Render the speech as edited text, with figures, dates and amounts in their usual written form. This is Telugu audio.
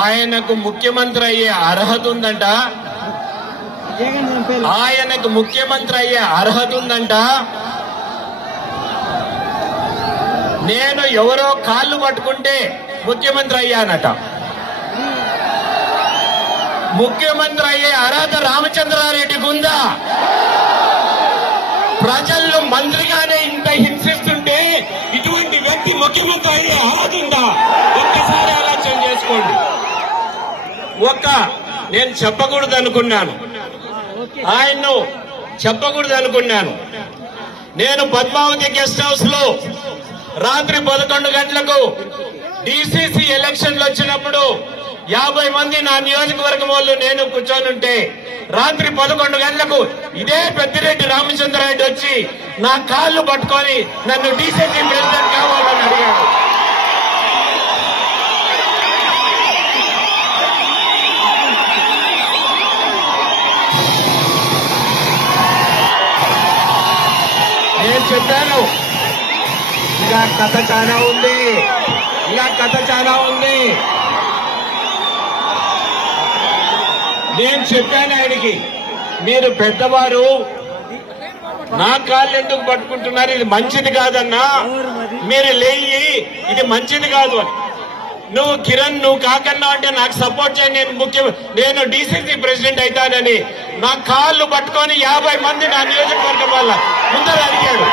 ఆయనకు ముఖ్యమంత్రి అయ్యే అర్హత ఉందంట. ఆయనకు ముఖ్యమంత్రి అయ్యే అర్హత ఉందంట. నేను ఎవరో కాళ్ళు పట్టుకుంటే ముఖ్యమంత్రి అయ్యానట. ముఖ్యమంత్రి అయ్యే అర్హత రామచంద్రారెడ్డికి ఉందా? ప్రజలను మంత్రిగానే ఇంత హింసిస్తుంటే ఇటువంటి వ్యక్తి ముఖ్యమంత్రి అయ్యే అర్హత ఉందా? ఒక్కసారి ఆలోచన చేసుకోండి. నేను చెప్పకూడదు అనుకున్నాను, ఆయన్ను చెప్పకూడదు అనుకున్నాను. నేను పద్మావతి గెస్ట్ హౌస్ లో రాత్రి 11 గంటలకు డిసిసి ఎలక్షన్లు వచ్చినప్పుడు 50 మంది నా నియోజకవర్గం వాళ్ళు నేను కూర్చొని రాత్రి 11 గంటలకు ఇదే పెద్దిరెడ్డి రామచంద్రారెడ్డి వచ్చి నా కాళ్ళు పట్టుకొని నన్ను డిసిసి ప్రెసిడెంట్ కావాలని అడిగాడు. నేను చెప్పాను, ఇంకా కథ చాలా ఉంది, నేను చెప్పాను ఆయనకి, మీరు పెద్దవారు నా కాళ్ళు ఎందుకు పట్టుకుంటున్నారు, ఇది మంచిది కాదన్నా, మీరు లేయి, ఇది మంచిది కాదు అని. నువ్వు కిరణ్ నువ్వు కాకన్నా అంటే నాకు సపోర్ట్ చేయండి, నేను డిసిసి ప్రెసిడెంట్ అవుతానని నా కాళ్ళు పట్టుకొని 50 మంది నా నియోజకవర్గం వల్ల ముందర అడిగాడు.